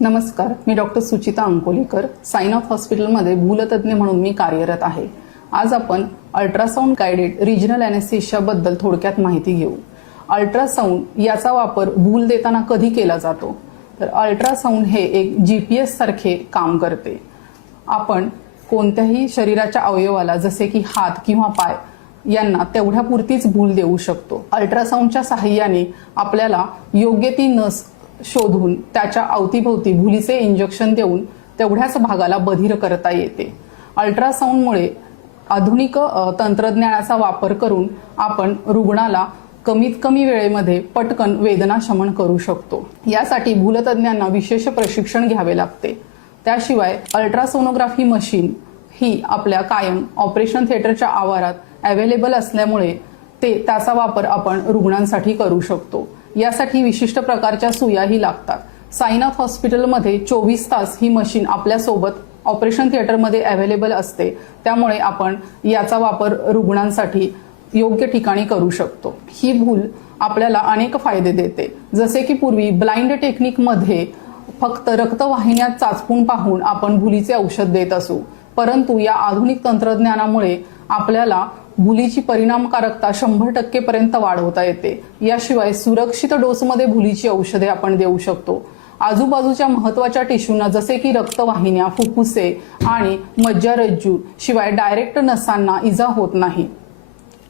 नमस्कार, मी doctor Suchita अंकोलीकर, sign of हॉस्पिटलमध्ये भूलतज्ञ म्हणून मी कार्यरत आहे। आज आपण अल्ट्रासाउंड गाइडेड रिजनल एनेस्थेशिया बद्दल थोडक्यात माहिती घेऊ। अल्ट्रासाउंड याचा वापर भूल देताना कधी केला जातो? तर अल्ट्रासाउंड हे एक जीपीएस सारखे काम करते। आपण कोणत्याही शरीराच्या अवयवाला जसे की हात किंवा पाय यांना तेवढ्यापुरतीच भूल देऊ शकतो। अल्ट्रासाउंडच्या सहाय्याने आपल्याला योग्य ती नस शोधून त्याच्या अवतीभोवती भुलीचे इंजेक्शन देऊन तेवढ्याच भागाला बधीर करता येते। अल्ट्रासाउंडमुळे आधुनिक तंत्रज्ञानाचा वापर करून आपण रुग्णाला कमीत कमी वेळेमध्ये पटकन वेदना शमन करू शकतो। यासाठी भूलतज्ञांना विशेष प्रशिक्षण घ्यावे लागते। त्याशिवाय अल्ट्रासोनोग्राफी मशीन ही आपल्या कायम ऑपरेशन थिएटरच्या आवारात अवेलेबल असल्यामुळे त्याचा वापर आपण रुग्णांसाठी करू शकतो। यासाठी विशिष्ट प्रकारच्या सुयाही लागतात। साइन ऑफ हॉस्पिटलमध्ये 24 तास ही मशीन आपल्या सोबत ऑपरेशन थिएटरमध्ये अवेलेबल असते। त्यामुळे आपण याचा वापर रुग्णांसाठी योग्य ठिकाणी करू शकतो। ही भूल आपल्याला अनेक फायदे देते, जसे की पूर्वी ब्लाइंड टेक्निकमध्ये फक्त रक्तवाहिन्या चाचपून पाहून आपण भुलीचे औषध देत असू, परंतु या आधुनिक तंत्रज्ञानामुळे आपल्याला भुलीची परिणामकारकता 100% पर्यंत वाढवता येते। याशिवाय सुरक्षित डोसमध्ये भुलीची औषधे आपण देऊ शकतो। आजूबाजूच्या महत्त्वाच्या टिश्यूंना जसे की रक्तवाहिन्या, फुफ्फुसे आणि मज्जारज्जू शिवाय डायरेक्ट नसांना इजा होत नाही।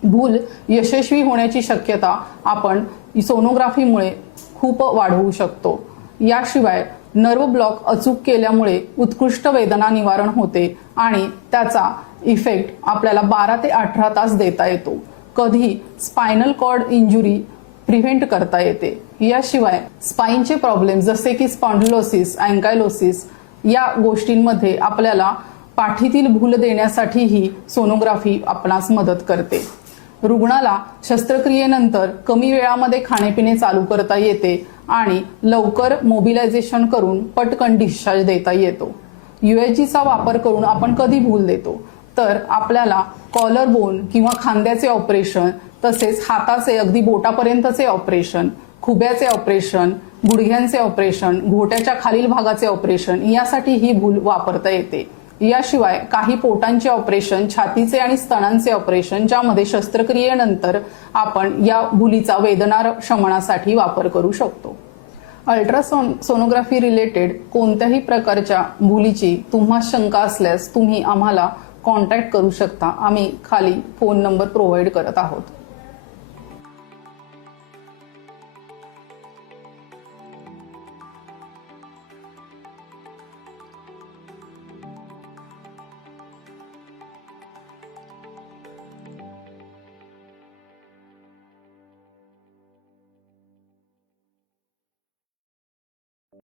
भूल यशस्वी होण्याची शक्यता आपण सोनोग्राफीमुळे खूप वाढवू शकतो। याशिवाय नर्व ब्लॉक अचूक केल्यामुळे उत्कृष्ट वेदना निवारण होते आणि त्याचा इफेक्ट आपल्याला 12 ते 18 तास देता येतो। कधी स्पायनल कॉर्ड इंजुरी प्रिव्हेंट करता येते। याशिवाय स्पाइनचे प्रॉब्लेम जसे की स्पॉन्डिलोसिस, अँकायलोसिस या गोष्टींमध्ये आपल्याला पाठीतील भूल देण्यासाठीही सोनोग्राफी आपणास मदत करते। रुग्णाला शस्त्रक्रियेनंतर कमी वेळामध्ये खाणेपिणे चालू करता येते आणि लवकर मोबिलायझेशन करून पटकन डिस्चार्ज देता येतो। यूएसजीचा वापर करून आपण कधी भूल देतो? तर आपल्याला कॉलर बोन किंवा खांद्याचे ऑपरेशन, तसेच हाताचे अगदी बोटापर्यंतचे ऑपरेशन, खुब्याचे ऑपरेशन, गुडघ्यांचे ऑपरेशन, घोट्याच्या खालील भागाचे ऑपरेशन यासाठी ही भूल वापरता येते। याशिवाय काही पोटांचे ऑपरेशन, छातीचे आणि स्तनांचे ऑपरेशन ज्यामध्ये शस्त्रक्रियेनंतर आपण या भुलीचा वेदना शमनासाठी वापर करू शकतो। अल्ट्रासोनोग्राफी रिलेटेड कोणत्याही प्रकारच्या भुलीची तुम्हाला शंका असल्यास तुम्ही आम्हाला कॉन्टॅक्ट करू शकता। आम्ही खाली फोन नंबर प्रोव्हाइड करत आहोत।